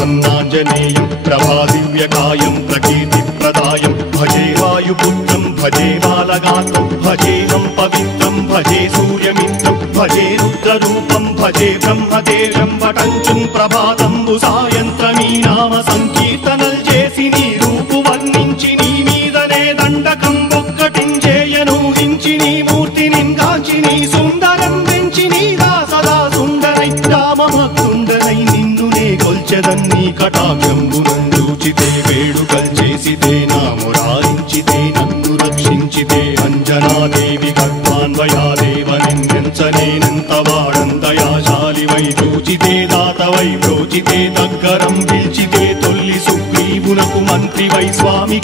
प्रसन्नाञ्जनेयं प्रभादिव्यकायं प्रकीर्तिप्रदायं भजे वायुपुत्रं भजे बालगात्रं भजेऽहं पवित्रं भजे सूर्यमित्रं भजे रुद्ररूपं भजे ब्रह्मदेवं वटञ्चुं प्रभाతంబు సాయంత్రమీ నామ సంకీర్తనల్ చేసి నీ రూపు వర్ణించి నీ మీదనే దండకం ఒక్కటించేయను హించి నీ మూర్తిని గాంచి నీ సుందరం పెంచి నీ దాసదా సుందరై రామభక్తుండనై నిన్నునే కొల్చెదన్ని కటాక్షంబునందూచితే వేడుకల్ చేసితే నా మురారించితే నన్ను రక్షించితే అంజనాదేవి గర్భాన్వయాదేవనిందించనేనంత వాడంతయాశాలివై చూచితే దాతవై బ్రోచితే దగ్గరం పిలిచితే తొల్లి సుగ్రీవునకు మంత్రివై స్వామి